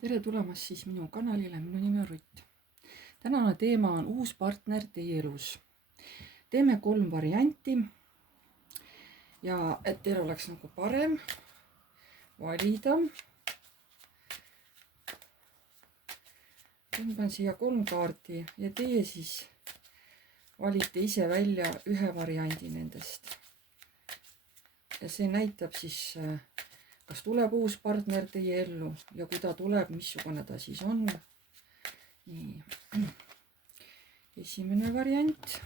Tere tulemast siis minu kanalile, minu nimi on Rutt. Tänane teema on uus partner teie elus. Teeme 3 varianti ja et teil oleks nagu parem valida. Tõmban siia 3 kaarti ja teie siis valite ise välja ühe variandi nendest. Ja see näitab siis kas tuleb uus partner teie ellu ja kui ta tuleb, missugune ta siis on. Nii. Esimene variant.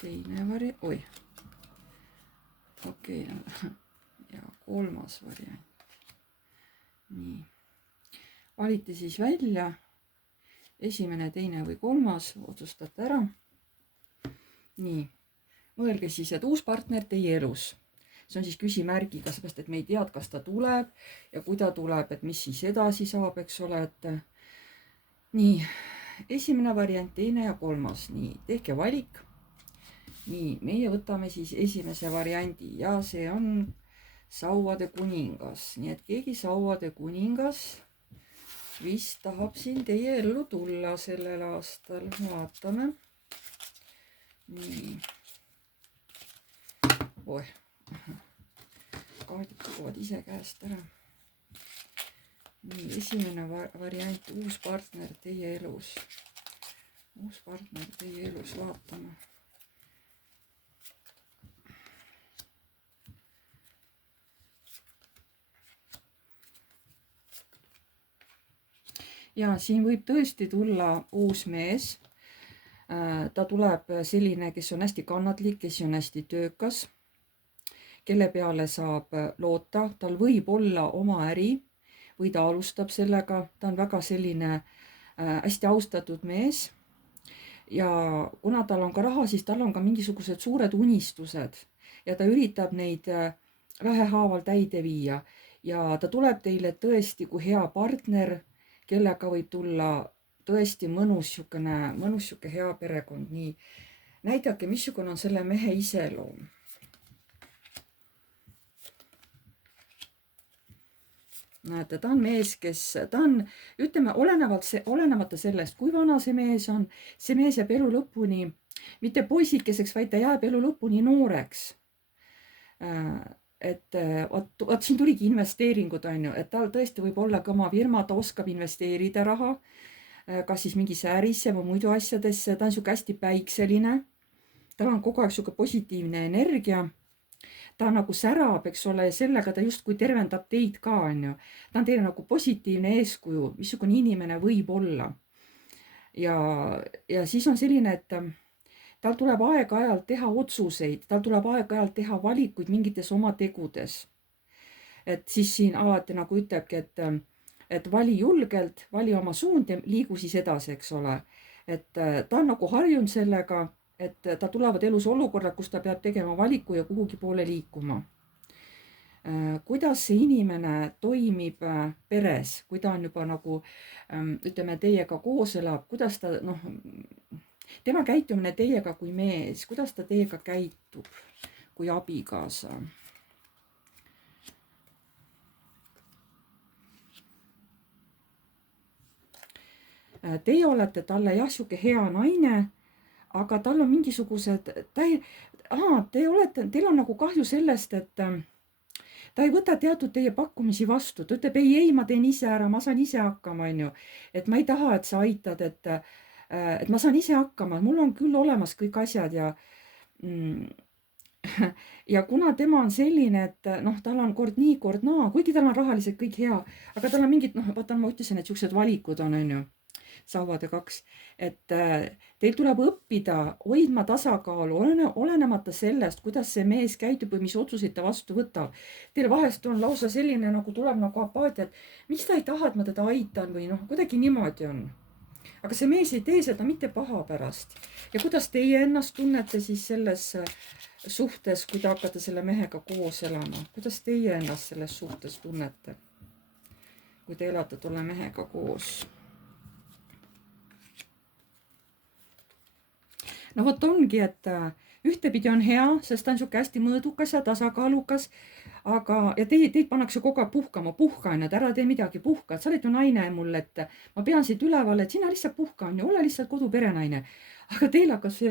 Teine variant. Oi. Okei. Ja 3. variant. Nii. Valite siis välja. Esimene, teine või 3. Otsustate ära. Nii. Mõelge siis, et uus partner teie elus. See on siis küsimärgiga, seepärast, et me ei tea, kas ta tuleb ja kui ta tuleb, et mis siis edasi saab, eks ole, et nii, esimene variant, teine ja 3. Nii, tehke valik. Nii, meie võtame siis esimese variandi ja see on sauade kuningas. Nii et keegi sauade kuningas vist tahab siin teie ellu tulla sellel aastal. Vaatame. Nii. Oih. Kaardid kukuvad ise käest ära. Nii, esimene variant, uus partner teie elus. Uus partner teie elus, vaatame. Ja siin võib tõesti tulla uus mees. Ta tuleb selline, kes on hästi kannatlik, kes on hästi töökas, kelle peale saab loota, tal võib olla oma äri või ta alustab sellega, ta on väga selline hästi austatud mees ja kuna tal on ka raha, siis tal on ka mingisugused suured unistused ja ta üritab neid vähehaaval täide viia ja ta tuleb teile tõesti kui hea partner, kellega võib tulla tõesti mõnus siuke hea perekond. Nii, näidake, missugune on selle mehe iseloom. Näete, ta on mees, kes ta on, ütleme, olenemata sellest, kui vana see mees on, see mees jääb elu lõpuni, mitte poisikeseks, vaid ta jääb elu lõpuni nooreks. Et vaat siin tuligi investeeringud, on ju, et tal tõesti võib olla ka oma firma, ta oskab investeerida raha, kas siis mingisse ärisse või muidu asjadesse, ta on siuke hästi päikseline, tal on kogu aeg siuke positiivne energia. Ta nagu särab, eks ole, sellega ta justkui tervendab teid ka, on ju. Ta on teile nagu positiivne eeskuju, missugune inimene võib olla. Ja siis on selline, et tal tuleb aeg-ajalt teha otsuseid, tal tuleb aeg-ajalt teha valikuid mingites oma tegudes. Et siis siin alati nagu ütlebki, et vali julgelt, vali oma suund ja liigu siis edasi, eks ole. Et ta on nagu harjunud sellega, et ta tulevad elus olukorrad, kus ta peab tegema valiku ja kuhugi poole liikuma. Kuidas see inimene toimib peres, kui ta on juba nagu, ütleme, teiega koos elab, kuidas ta, tema käitumine teiega kui mees, kuidas ta teiega käitub kui abikaasa? Teie olete talle jah, siuke hea naine, aga tal on mingisugused, teil on nagu kahju sellest, et ta ei võta teatud teie pakkumisi vastu, ta ütleb ei, ma teen ise ära, ma saan ise hakkama, on ju. Et ma ei taha, et sa aitad, et ma saan ise hakkama, mul on küll olemas kõik asjad ja kuna tema on selline, et tal on kord nii, kord naa, kuigi tal on rahaliselt kõik hea, aga tal on mingid, vaata ma ütlesin, et siuksed valikud on ju. Sauade 2, et teil tuleb õppida hoidma tasakaalu, olenemata sellest, kuidas see mees käitub või mis otsuseid ta vastu võtab. Teil vahest on lausa selline, nagu tuleb nagu apaatia, et miks ta ei taha, et ma teda aitan või kuidagi niimoodi on. Aga see mees ei tee seda mitte paha pärast. Ja kuidas teie ennast tunnete siis selles suhtes, kui te hakkate selle mehega koos elama? Kuidas teie ennast selles suhtes tunnete, kui te elate tolle mehega koos? No vot ongi, et ühtepidi on hea, sest ta on siuke hästi mõõdukas ja tasakaalukas, aga, ja teid pannakse kogu aeg puhkama, puhka onju, et ära tee midagi, puhka, et sa oled ju naine mul, et ma pean sind üleval, et sina lihtsalt puhka onju, ole lihtsalt koduperenaine. aga teil hakkas see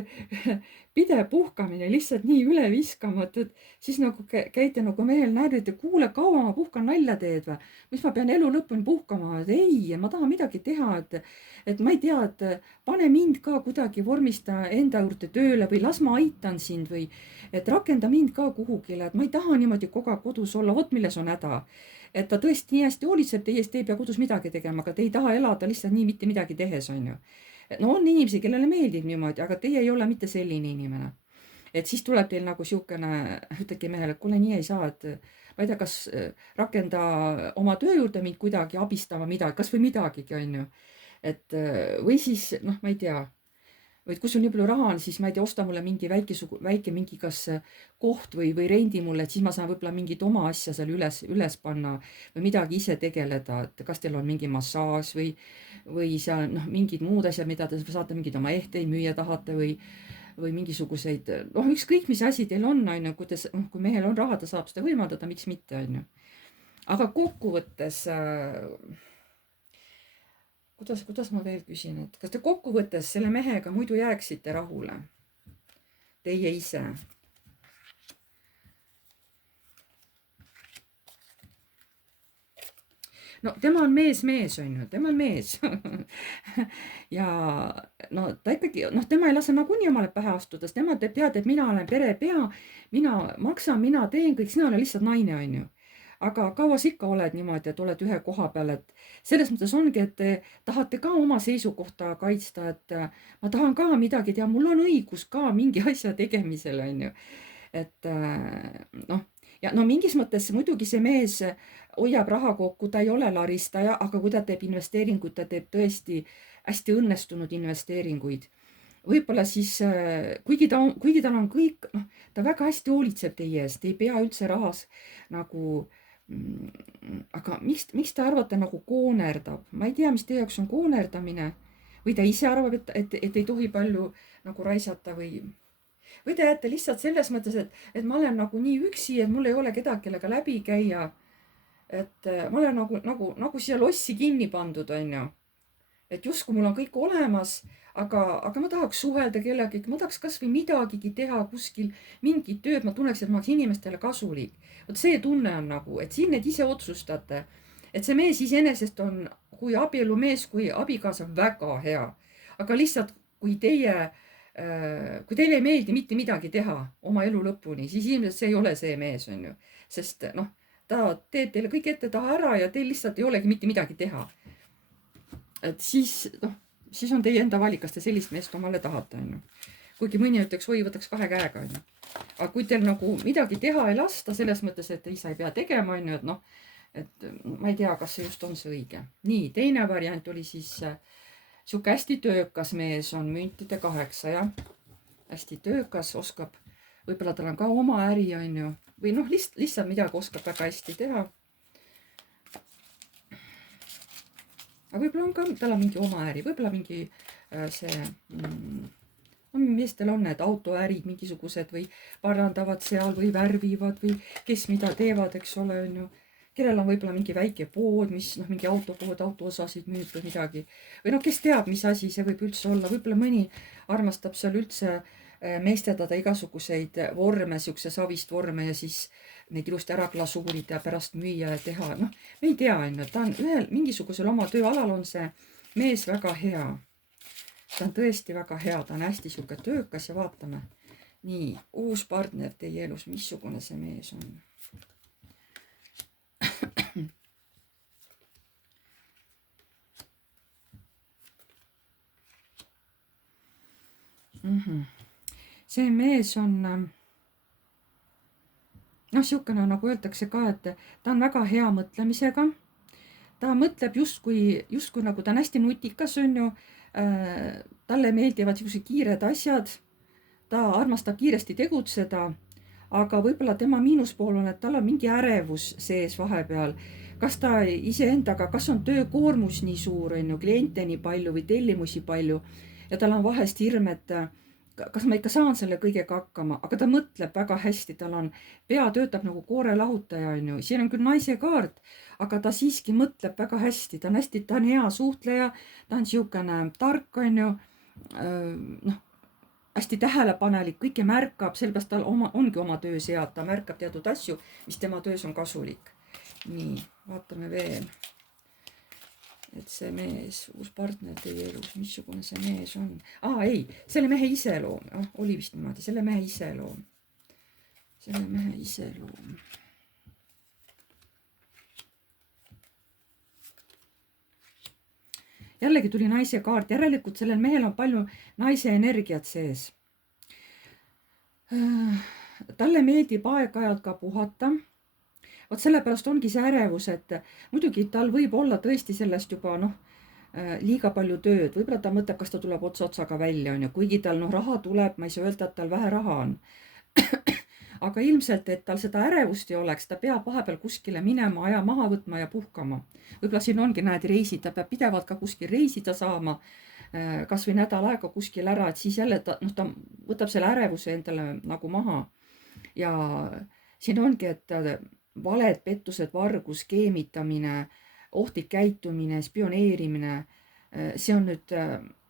pidev puhkamine lihtsalt nii üle viskama, et siis nagu käite nagu mehel närvid ja kuule, kaua ma puhkan, nalja teed või? mis ma pean elu lõpuni puhkama, et ei, ma tahan midagi teha, et ma ei tea, et pane mind ka kuidagi, vormista enda juurde tööle või las ma aitan sind või et rakenda mind ka kuhugile, et ma ei taha niimoodi kogu aeg kodus olla, vot milles on häda. et ta tõesti nii hästi hoolitseb teie eest, te ei pea kodus midagi tegema, aga te ei taha elada lihtsalt nii mitte midagi tehes, onju. no on inimesi, kellele meeldib niimoodi, aga teie ei ole mitte selline inimene. et siis tuleb teil nagu siukene, ütlegi mehele, et kuule, nii ei saa, et ma ei tea, kas rakenda oma töö juurde mind kuidagi abistama midagi, kasvõi midagigi, onju. et või siis noh, ma ei tea, või kui sul nii palju raha on, siis ma ei tea, osta mulle mingi väike mingi kas koht või rendi mulle, et siis ma saan võib-olla mingit oma asja seal üles panna või midagi ise tegeleda, et kas teil on mingi massaaž või seal noh, mingid muud asjad, mida te saate mingeid oma ehteid müüa tahate või mingisuguseid, noh, ükskõik mis asi teil on, onju, kui mehel on raha, ta saab seda võimaldada, miks mitte, onju. aga kokkuvõttes kuidas ma veel küsin, et kas te kokkuvõttes selle mehega muidu jääksite rahule? Teie ise. no tema on mees, onju, tema on mees ja no ta ikkagi, noh, tema ei lase nagunii omale pähe astuda, sest tema teab, et mina olen perepea, mina maksan, mina teen kõik, sina ole lihtsalt naine, onju. aga kaua sa ikka oled niimoodi, et oled ühe koha peal, et selles mõttes ongi, et te tahate ka oma seisukohta kaitsta, et ma tahan ka midagi teha, mul on õigus ka mingi asja tegemisel, onju. et noh, ja no mingis mõttes muidugi see mees hoiab raha kokku, ta ei ole laristaja, aga kui ta teeb investeeringuid, ta teeb tõesti hästi õnnestunud investeeringuid. võib-olla siis, kuigi tal on kõik, noh, ta väga hästi hoolitseb teie eest, ei pea üldse rahas nagu aga miks te arvate nagu koonerdab? ma ei tea, mis teie jaoks on koonerdamine või ta ise arvab, et ei tohi palju nagu raisata või te jääte lihtsalt selles mõttes, et ma olen nagu nii üksi, et mul ei ole kedagi, kellega läbi käia. et ma olen nagu siia lossi kinni pandud, onju. et justkui mul on kõik olemas, aga ma tahaks suhelda kellegagi, ma tahaks kasvõi midagigi teha kuskil, mingit tööd, ma tunneks, et ma oleks inimestele kasulik. vot see tunne on nagu, et siin need ise otsustate, et see mees iseenesest on kui abielumees, kui abikaasa väga hea, aga lihtsalt kui teile ei meeldi mitte midagi teha oma elu lõpuni, siis ilmselt see ei ole see mees, onju, sest noh, ta teeb teile kõik ette taha ära ja teil lihtsalt ei olegi mitte midagi teha. et siis noh, siis on teie enda valik, kas te sellist meest omale tahate, onju. kuigi mõni ütleks, oi, võtaks 2 käega, onju. aga kui teil nagu midagi teha ei lasta, selles mõttes, et ise ei pea tegema, onju, et noh, et ma ei tea, kas see just on see õige. nii, teine variant oli siis sihuke hästi töökas mees, on müntide 8, jah. hästi töökas, oskab, võib-olla tal on ka oma äri, onju, või noh, lihtsalt midagi oskab väga hästi teha. aga võib-olla on ka, tal on mingi oma äri, võib-olla mingi see meestel on need autoärid mingisugused või parandavad seal või värvivad või kes mida teevad, eks ole, onju. kellel on võib-olla mingi väike pood, mis noh, mingi autopood, autoosasid müüb või midagi. või noh, kes teab, mis asi see võib üldse olla, võib-olla mõni armastab seal üldse meisterdada igasuguseid vorme, siukse savist vorme ja siis neid ilusti ära glasuurida ja pärast müüa ja teha. noh, me ei tea, onju, ta on mingisugusel oma tööalal on see mees väga hea. ta on tõesti väga hea, ta on hästi sihuke töökas ja vaatame. nii, uus partner teie elus, missugune see mees on? see mees on noh, siukene nagu öeldakse ka, et ta on väga hea mõtlemisega. ta mõtleb justkui nagu ta on hästi nutikas, onju. talle meeldivad siuksed kiired asjad. ta armastab kiiresti tegutseda, aga võib-olla tema miinuspool on, et tal on mingi ärevus sees vahepeal. kas ta iseendaga, kas on töökoormus nii suur, onju, kliente nii palju või tellimusi palju ja tal on vahest hirm, et kas ma ikka saan selle kõigega hakkama, aga ta mõtleb väga hästi, tal on, pea töötab nagu koorelahutaja, on ju, siin on küll naise kaart, aga ta siiski mõtleb väga hästi, ta on hea suhtleja, ta on niisugune tark, on ju, noh, hästi tähelepanelik, kõike märkab, sellepärast tal ongi oma töös head, ta märkab teatud asju, mis tema töös on kasulik. Nii, vaatame veel. Et see mees, uus partner teie elus, missugune see mees on? Ei, selle mehe iseloom. Oli vist niimoodi, selle mehe iseloom. Selle mehe iseloom. Jällegi tuli naise kaart. Järelikult sellel mehel on palju naise energiat sees. Talle meeldib aeg-ajalt ka puhata. Vot sellepärast ongi see ärevus, et muidugi tal võib olla tõesti sellest juba liiga palju tööd. Võib-olla ta mõtleb, kas ta tuleb otsaga välja, on ju. Kuigi tal raha tuleb, ma ei saa öelda, et tal vähe raha on. Aga ilmselt, et tal seda ärevust ei oleks, ta peab vahepeal kuskile minema, aja maha võtma ja puhkama. Võib-olla siin ongi, näed, reisid, ta peab pidevalt ka kuskil reisida saama, kas või nädal aega kuskil ära, et siis jälle ta võtab selle ärevuse endale nagu maha. Ja siin ongi, et valed, pettused, vargus, keemitamine, ohtlik käitumine, spioneerimine, see on nüüd,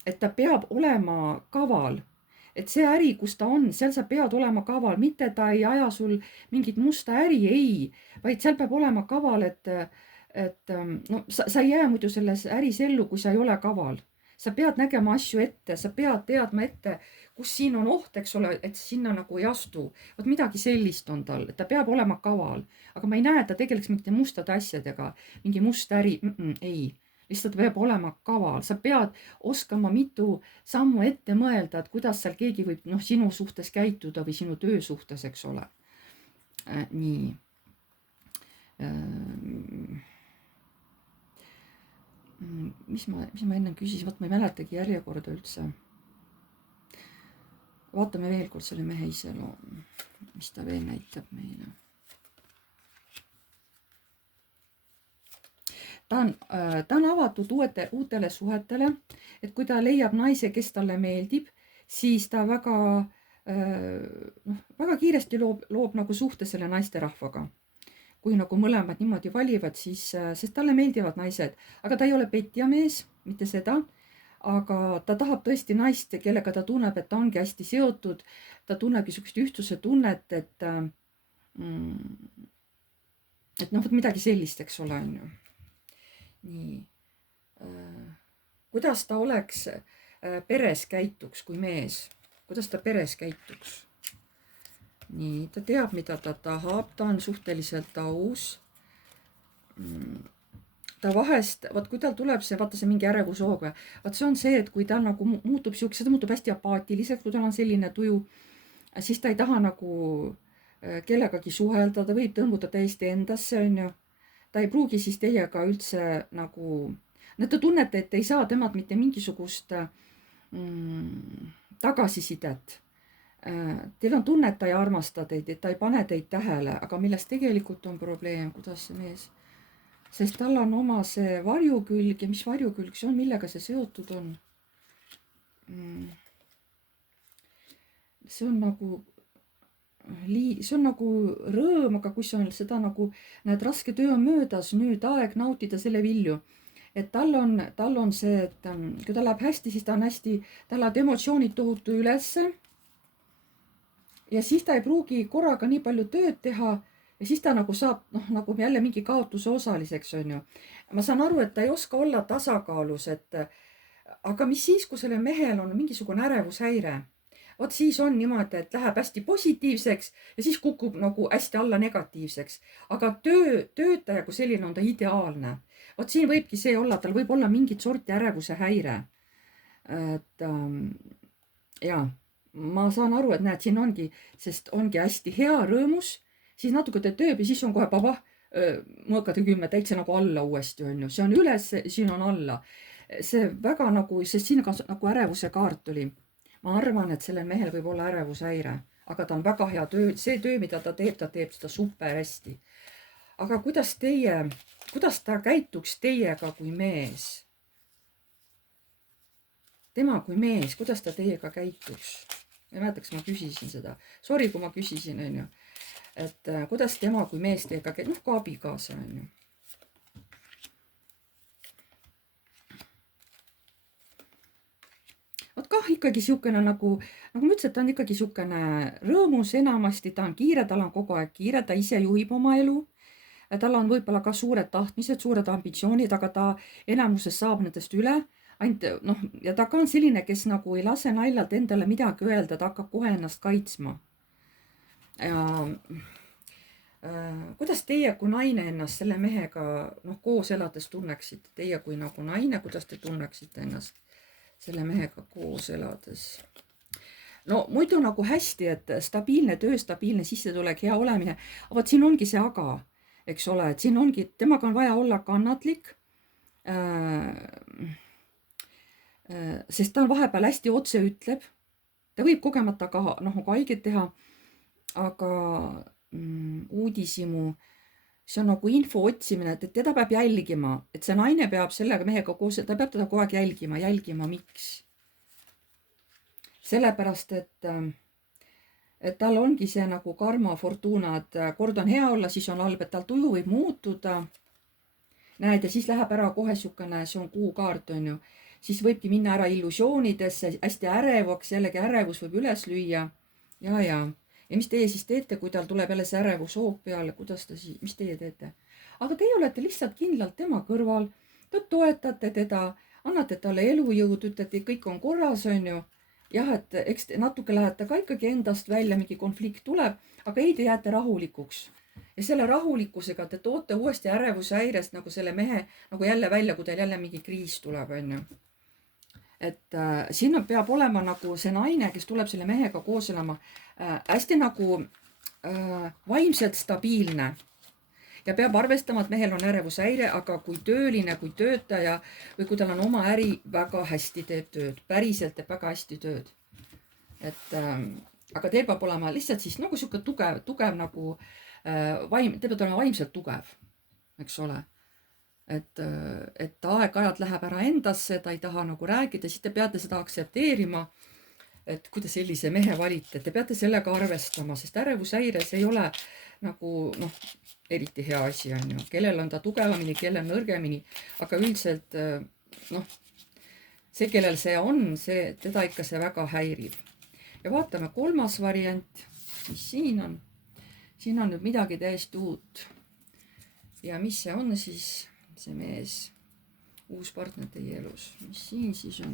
et ta peab olema kaval. Et see äri, kus ta on, seal sa pead olema kaval, mitte ta ei aja sul mingit musta äri, ei, vaid seal peab olema kaval, et sa ei jää muidu selles äris ellu, kui sa ei ole kaval. Sa pead nägema asju ette, sa pead teadma ette, kus siin on oht, eks ole, et sinna nagu ei astu. Vot midagi sellist on tal, et ta peab olema kaval. Aga ma ei näe, et ta tegeleks mingite mustade asjadega, mingi must äri, ei. Lihtsalt peab olema kaval. Sa pead oskama mitu sammu ette mõelda, et kuidas seal keegi võib sinu suhtes käituda või sinu töö suhtes, eks ole. Nii. Mis ma enne küsisin, vot ma ei mäletagi järjekorda üldse. Vaatame veel kord selle mehe iseloom, mis ta veel näitab meile. Ta on avatud uutele suhetele, et kui ta leiab naise, kes talle meeldib, siis ta väga kiiresti loob nagu suhte selle naisterahvaga. Kui nagu mõlemad niimoodi valivad, siis, sest talle meeldivad naised, aga ta ei ole petjamees, mitte seda, aga ta tahab tõesti naist, kellega ta tunneb, et ta ongi hästi seotud, ta tunnebki sükest ühtsuse tunnet, et vot midagi sellist, eks ole, on ju. Nii. Kuidas ta oleks peres käituks kui mees? Kuidas ta peres käituks? Nii, ta teab, mida ta tahab, ta on suhteliselt aus. Ta vahest, vaat kui tal tuleb see, vaata see mingi ärevushoog, vaat see on see, et kui ta nagu muutub siukse, ta muutub hästi apaatiliseks, kui tal on selline tuju, siis ta ei taha nagu kellegagi suhelda, ta võib tõmbuda täiesti endasse, on ju. Ta ei pruugi siis teiega üldse nagu, te tunnete, et ei saa temalt mitte mingisugust tagasisidet. Teil on tunne, et ta ei armasta teid, et ta ei pane teid tähele, aga millest tegelikult on probleem, kuidas see mees, sest tal on oma see varjukülg ja mis varjukülg see on, millega see seotud on? See on nagu rõõm, aga kui see on seda nagu, näed, raske töö on möödas, nüüd aeg nautida selle vilju. Et tal on see, et kui ta läheb hästi, siis ta läheb emotsioonid tohutu ülesse. Ja siis ta ei pruugi korraga nii palju tööd teha ja siis ta nagu saab nagu jälle mingi kaotuse osaliseks, on ju. Ma saan aru, et ta ei oska olla tasakaalus, aga mis siis, kui selle mehel on mingisugune ärevushäire? Vot siis on niimoodi, et läheb hästi positiivseks ja siis kukub nagu hästi alla negatiivseks. Aga töötaja kui selline on ta ideaalne. Vot siin võibki see olla, tal võib olla mingit sorti ärevuse häire. Jaa. Ma saan aru, et näed, siin ongi, sest ongi hästi hea rõõmus, siis natuke ta tööb ja siis on kohe mõõkade 10 täitsa nagu alla uuesti, on ju. See on üles, siin on alla. See väga nagu, sest siin ka nagu ärevuse kaart oli. Ma arvan, et sellel mehel võib olla ärevushäire, aga ta on väga hea töö, see töö, mida ta teeb seda super hästi. Aga kuidas ta käituks teiega kui mees? Tema kui mees, kuidas ta teiega käituks? ma ei mäleta, kas ma küsisin seda. Sorry, kui ma küsisin, on ju. Et kuidas tema kui mees teiega, noh, ka abikaasa, on ju. Vot kah ikkagi siukene nagu ma ütlesin, et ta on ikkagi siukene rõõmus enamasti, ta on kiire, tal on kogu aeg kiire, ta ise juhib oma elu. Tal on võib-olla ka suured tahtmised, suured ambitsioonid, aga ta enamuses saab nendest üle. Ainult noh, ja ta ka on selline, kes nagu ei lase naljalt endale midagi öelda, ta hakkab kohe ennast kaitsma. Ja kuidas teie kui naine ennast selle mehega koos elades tunneksite? Teie kui nagu naine, kuidas te tunneksite ennast selle mehega koos elades? No muidu nagu hästi, et stabiilne töö, stabiilne sissetulek, hea olemine. Aga siin ongi see aga, eks ole, et siin ongi, temaga on vaja olla kannatlik. Sest ta on vahepeal hästi otse ütleb. Ta võib kogemata ka haiget teha, aga uudishimu, see on nagu info otsimine, et teda peab jälgima, et see naine peab sellega mehega koos, ta peab teda kogu aeg jälgima, miks? Sellepärast, et tal ongi see nagu karma, fortuna, et kord on hea olla, siis on halb, et tal tuju võib muutuda. Näed, ja siis läheb ära kohe siukene, see on kuukaart, on ju. Siis võibki minna ära illusioonidesse, hästi ärevaks, jällegi ärevus võib üles lüüa. Ja mis teie siis teete, kui tal tuleb jälle see ärevus hoog peale, kuidas ta siis, mis teie teete? Aga teie olete lihtsalt kindlalt tema kõrval, te toetate teda, annate talle elujõud, ütlete, kõik on korras, on ju. Jah, et eks te natuke lähete ka ikkagi endast välja, mingi konflikt tuleb, aga ei, te jääte rahulikuks. Ja selle rahulikkusega te toote uuesti ärevushäirest nagu selle mehe nagu jälle välja, kui teil jälle mingi kriis tuleb, on ju. Et siin peab olema nagu see naine, kes tuleb selle mehega koos elama, hästi nagu vaimselt stabiilne. Ja peab arvestama, et mehel on ärevushäire, aga kui tööline, kui töötaja või kui tal on oma äri, väga hästi teeb tööd. Päriselt teeb väga hästi tööd. Et, aga teil peab olema lihtsalt siis nagu siuke tugev nagu te peab olema vaimselt tugev, eks ole. Et aeg-ajalt läheb ära endasse, ta ei taha nagu rääkida, siis te peate seda aktsepteerima, et kui te sellise mehe valite, te peate sellega arvestama, sest ärevushäires ei ole nagu eriti hea asi, on ju. Kellel on ta tugevamini, kellel nõrgemini, aga üldiselt see, kellel see on, teda ikka see väga häirib. Ja vaatame kolmas variant, mis siin on. Siin on nüüd midagi täiesti uut. Ja mis see on siis? See mees, uus partner teie elus, mis siin siis on?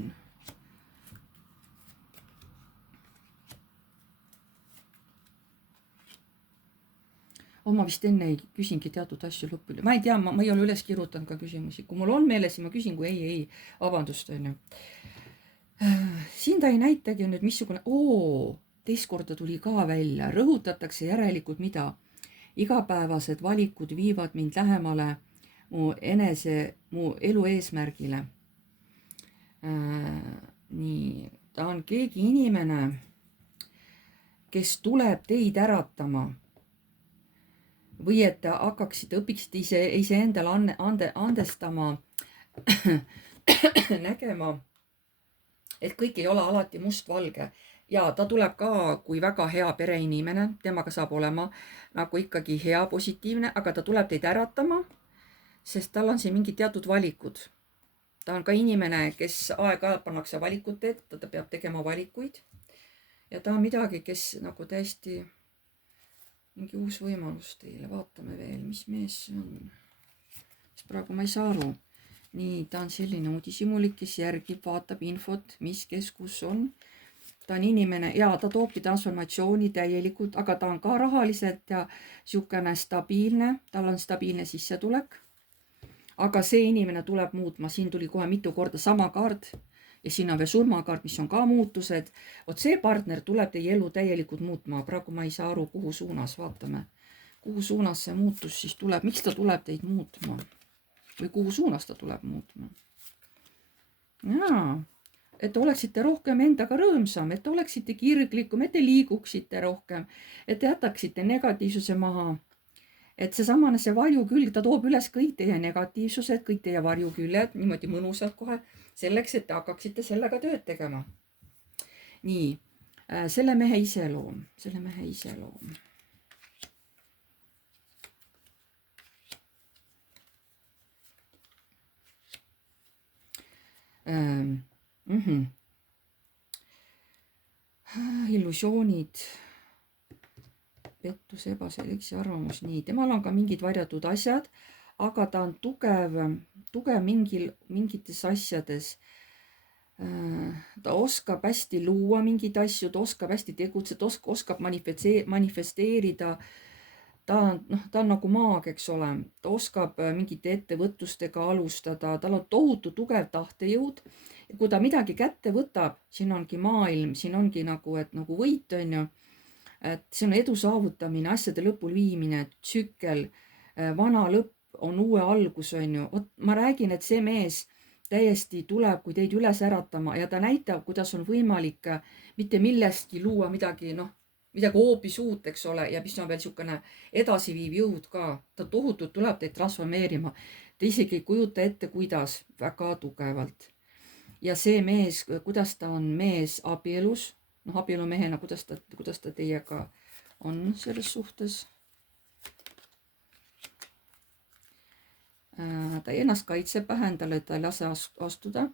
Ma vist enne ei küsingi teatud asju lõpuni. Ma ei tea, ma ei ole üles kirjutanud ka küsimusi. Kui mul on meeles, siis ma küsin, kui ei, vabandust, on ju. Siin ta ei näitagi nüüd missugune, teist korda tuli ka välja, rõhutatakse järelikult mida? Igapäevased valikud viivad mind lähemale mu elu eesmärgile. Nii, ta on keegi inimene, kes tuleb teid äratama või et te hakkaksite, õpiksite iseendale andestama, nägema, et kõik ei ole alati mustvalge. Ja ta tuleb ka kui väga hea pereinimene, temaga saab olema nagu ikkagi hea, positiivne, aga ta tuleb teid äratama, sest tal on siin mingid teatud valikud. Ta on ka inimene, kes aeg-ajalt pannakse valikute ette, ta peab tegema valikuid. Ja ta on midagi, kes nagu täiesti mingi uus võimalus teile. Vaatame veel, mis mees see on. Sest praegu ma ei saa aru. Nii, ta on selline uudishimulik, kes järgib, vaatab infot, mis keskus on. Ta on inimene ja ta toobki transformatsiooni täielikult, aga ta on ka rahaliselt ja siukene stabiilne, tal on stabiilne sissetulek. Aga see inimene tuleb muutma, siin tuli kohe mitu korda sama kaart ja siin on veel surmakaart, mis on ka muutused. Vot see partner tuleb teie elu täielikult muutma, praegu ma ei saa aru, kuhu suunas, vaatame. Kuhu suunas see muutus siis tuleb, miks ta tuleb teid muutma? Või kuhu suunas ta tuleb muutma? Jaa, et te oleksite rohkem endaga rõõmsam, et te oleksite kirglikum, et te liiguksite rohkem, et te jätaksite negatiivsuse maha. Et seesamane see varjukülg, ta toob üles kõik teie negatiivsused, kõik teie varjuküljed, niimoodi mõnusalt kohe, selleks, et te hakkaksite sellega tööd tegema. Nii, selle mehe iseloom. Illusioonid, pettus, ebaselge arvamus, nii, temal on ka mingid varjatud asjad, aga ta on tugev mingites asjades. Ta oskab hästi luua mingeid asju, ta oskab hästi tegutseda, oskab manifesteerida. Ta on nagu maag, eks ole, ta oskab mingite ettevõtlustega alustada, tal on tohutu tugev tahtejõud. Kui ta midagi kätte võtab, siin ongi maailm, siin ongi nagu võit, on ju. Et see on edu saavutamine, asjade lõpul viimine, tsükkel, vana lõpp on uue algus, on ju. Ma räägin, et see mees täiesti tuleb, kui teid üles äratama ja ta näitab, kuidas on võimalik mitte millestki luua midagi hoopis uut, eks ole, ja mis on veel niisugune edasiviiv jõud ka. Ta tohutult tuleb teid transformeerima. Te isegi ei kujuta ette, kuidas, väga tugevalt. Ja see mees, kuidas ta on mees abielus, abielumehena, kuidas ta teiega on selles suhtes. Ta ennast kaitseb vähem, talle ta ei lase astuda.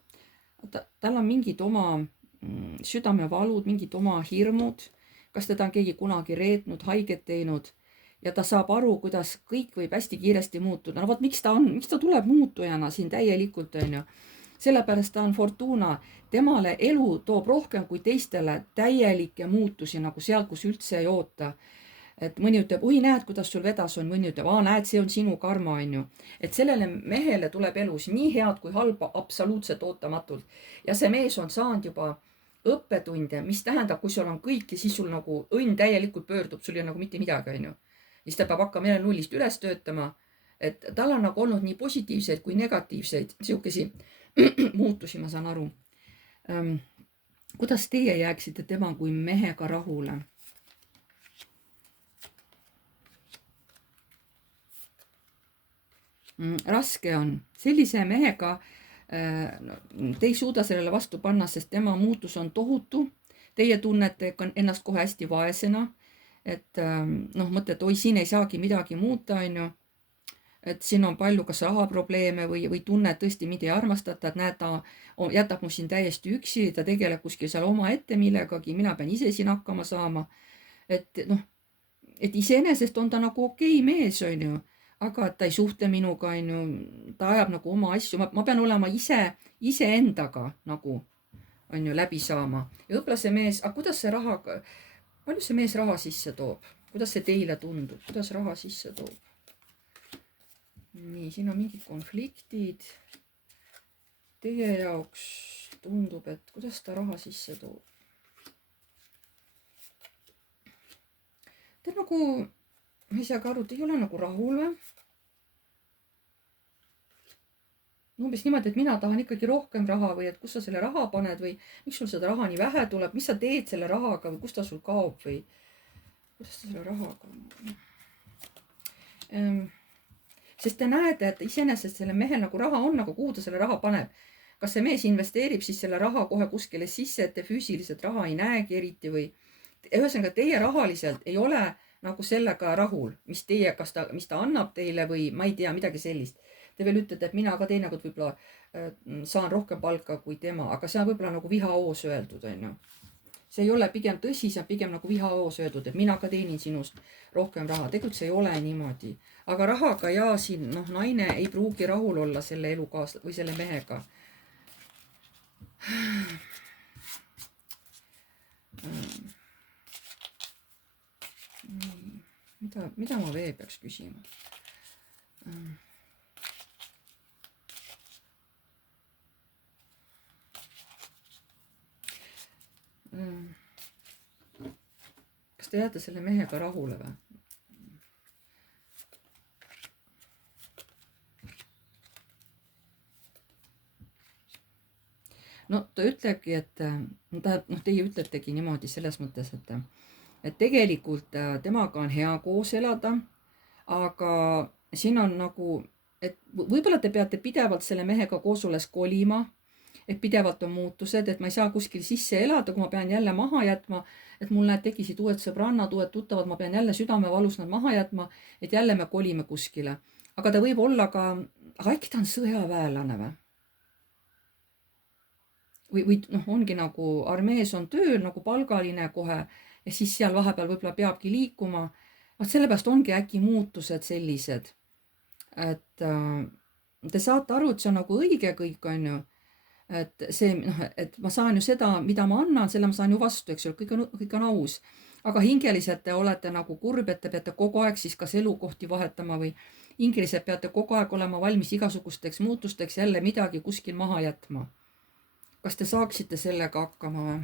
Tal on mingid oma südamevalud, mingid oma hirmud. Kas teda on keegi kunagi reetnud, haiget teinud ja ta saab aru, kuidas kõik võib hästi kiiresti muutuda. No miks ta tuleb muutujana siin täielikult, on ju. Sellepärast ta on Fortuna. Temale elu toob rohkem kui teistele täielikke muutusi, nagu seal, kus üldse ei oota. Et mõni ütleb, oi näed, kuidas sul vedas on, mõni ütleb, näed, see on sinu karma, on ju. Et sellele mehele tuleb elus nii head kui halba absoluutselt ootamatult. Ja see mees on saanud juba õppetunde, mis tähendab, kui sul on kõik ja siis sul nagu õnn täielikult pöördub, sul ei ole nagu mitte midagi, on ju. Siis ta peab hakkama jälle nullist üles töötama. Et tal on nagu olnud nii positiivseid kui negatiivseid siukesi muutusi, ma saan aru. Kuidas teie jääksite tema kui mehega rahule? Raske on. Sellise mehega te ei suuda sellele vastu panna, sest tema muutus on tohutu. Teie tunnete ennast kohe hästi vaesena. Et mõtled, oi, siin ei saagi midagi muuta, on ju. Et siin on palju kas rahaprobleeme või tunne, et tõesti mind ei armastata, et näed, ta jätab mu siin täiesti üksi, ta tegeleb kuskil seal oma ette millegagi, mina pean ise siin hakkama saama. Et iseenesest on ta nagu okei mees, on ju, aga ta ei suhtle minuga, on ju, ta ajab nagu oma asju, ma pean olema iseendaga nagu, on ju, läbi saama. Ja õpla see mees, aga kuidas see raha, palju see mees raha sisse toob? Kuidas see teile tundub? Kuidas raha sisse toob? Nii, siin on mingid konfliktid. Teie jaoks tundub, et kuidas ta raha sisse toob? Te nagu, ma ei saagi aru, te ei ole nagu rahul või? Umbes niimoodi, et mina tahan ikkagi rohkem raha või et kus sa selle raha paned või miks sul seda raha nii vähe tuleb, mis sa teed selle rahaga või kus ta sul kaob või kuidas ta selle rahaga sest te näete, et iseenesest selle mehel nagu raha on, aga kuhu ta selle raha paneb. Kas see mees investeerib siis selle raha kohe kuskile sisse, et te füüsiliselt raha ei näegi eriti või ühesõnaga teie rahaliselt ei ole nagu sellega rahul, mis ta annab teile või ma ei tea, midagi sellist. Te veel ütlete, et mina ka teinekord võib-olla saan rohkem palka kui tema, aga see on võib-olla nagu vihaoos öeldud, on ju. See ei ole pigem tõsi, see on pigem nagu vihaoos öeldud, et mina ka teenin sinust rohkem raha. Tegelikult see ei ole niimoodi. Aga rahaga ja siin naine ei pruugi rahul olla selle elukaasla või selle mehega. Mida ma veel peaks küsima? Kas te jääte selle mehega rahule või? No ta ütlebki, et teie ütletegi niimoodi selles mõttes, et tegelikult temaga on hea koos elada, aga siin on nagu, et võib-olla te peate pidevalt selle mehega koos olles kolima, et pidevalt on muutused, et ma ei saa kuskil sisse elada, kui ma pean jälle maha jätma, et mul tekkisid uued sõbrannad, uued tuttavad, ma pean jälle südamevalus nad maha jätma, et jälle me kolime kuskile. Aga ta võib olla ka, aga äkki ta on sõjaväelane või? Või noh, ongi nagu armees on tööl nagu palgaline kohe ja siis seal vahepeal võib-olla peabki liikuma. Vaat sellepärast ongi äkki muutused sellised, et te saate aru, et see on nagu õige kõik, on ju. Et see, noh, et ma saan ju seda, mida ma annan, selle ma saan ju vastu, eks ju, kõik on aus. Aga hingeliselt te olete nagu kurb, et te peate kogu aeg siis kas elukohti vahetama või hingeliselt peate kogu aeg olema valmis igasugusteks muutusteks, jälle midagi kuskil maha jätma. Kas te saaksite sellega hakkama või?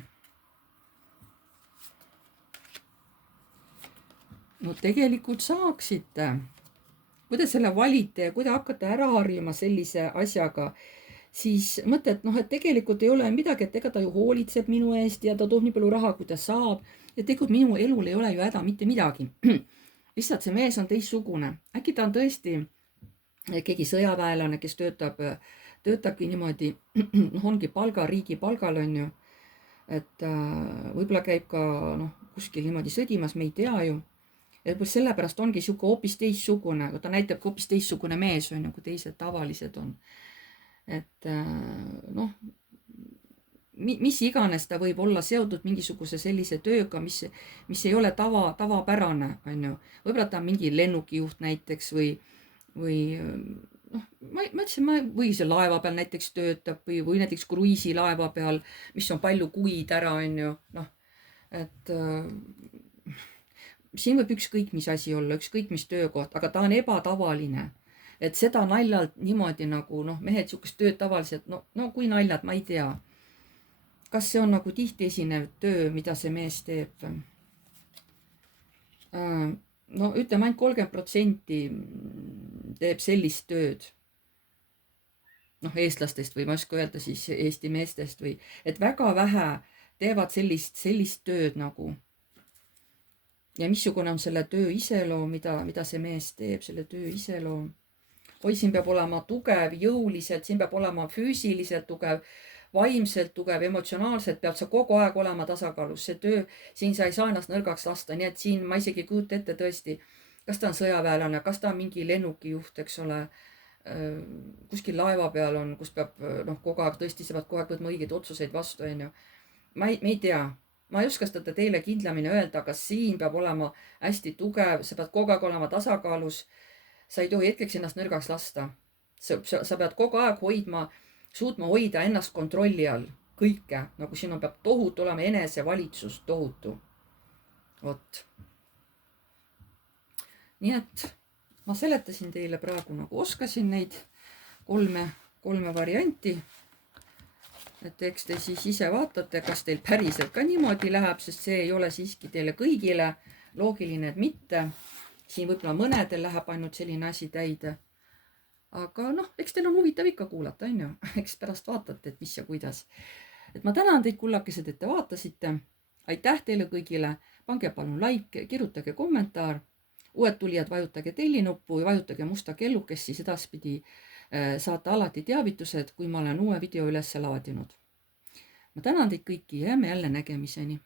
No tegelikult saaksite. Kui te selle valite ja kui te hakkate ära harjuma sellise asjaga, siis mõtle, et noh, et tegelikult ei ole midagi, et ega ta ju hoolitseb minu eest ja ta toob nii palju raha, kui ta saab. Ja tegelikult minu elul ei ole ju häda mitte midagi. Lihtsalt see mees on teistsugune. Äkki ta on tõesti keegi sõjaväelane, kes töötabki niimoodi, ongi riigi palgal, on ju. Et võib-olla käib ka kuskil niimoodi sõdimas, me ei tea ju. Ja sellepärast ongi siuke hoopis teistsugune, ta näitab hoopis teistsugune mees, on ju, kui teised tavalised on. Et noh, mis iganes ta võib olla seotud mingisuguse sellise tööga, mis ei ole tavapärane, on ju. Võib-olla ta on mingi lennukijuht näiteks või noh, ma ütlesin, või see laeva peal näiteks töötab või näiteks kruiisilaeva peal, mis on palju kuid ära, on ju. Noh, et siin võib ükskõik mis asi olla, ükskõik mis töökoht, aga ta on ebatavaline. Et seda naljalt niimoodi nagu, noh, mehed siukest tööd tavaliselt, no kui naljad, ma ei tea. Kas see on nagu tihti esinev töö, mida see mees teeb? No ütleme ainult 30% teeb sellist tööd. Noh, eestlastest või ma ei oska öelda siis Eesti meestest või, et väga vähe teevad sellist tööd nagu. Ja missugune on selle töö iseloom, mida see mees teeb, selle töö iseloom. Oi, siin peab olema tugev, jõuliselt, siin peab olema füüsiliselt tugev, vaimselt tugev, emotsionaalselt peab see kogu aeg olema tasakaalus. See töö, siin sa ei saa ennast nõrgaks lasta, nii et siin ma isegi ei kujuta ette tõesti, kas ta on sõjaväelane, kas ta on mingi lennukijuht, eks ole, kuskil laeva peal on, kus peab kogu aeg tõesti, sa pead kogu aeg võtma õigeid otsuseid vastu, on ju. Me ei tea. Ma ei oska seda teile kindlamini öelda, aga siin peab olema hästi tugev, sa pead kogu aeg olema tasakaalus. Sa ei tohi hetkeks ennast nõrgaks lasta. Sa pead kogu aeg suutma hoida ennast kontrolli all. Kõike, nagu siin peab tohutu olema enesevalitsus, tohutu. Vot. Nii et ma seletasin teile praegu, nagu oskasin neid kolme varianti. Et eks te siis ise vaatate, kas teil päriselt ka niimoodi läheb, sest see ei ole siiski teile kõigile loogiline, et mitte. Siin võib-olla mõnedel läheb ainult selline asi täide. Aga noh, eks teil on huvitav ikka kuulata, on ju. Eks pärast vaatate, et mis ja kuidas. Et ma tänan teid, kullakesed, et te vaatasite. Aitäh teile kõigile. Pange palun like, kirjutage kommentaar. Uued tulijad vajutage tellinuppu ja vajutage musta kellukest, siis edaspidi saate alati teavitused, kui ma olen uue video üles laadinud. Ma tänan teid kõiki ja jääme jälle nägemiseni.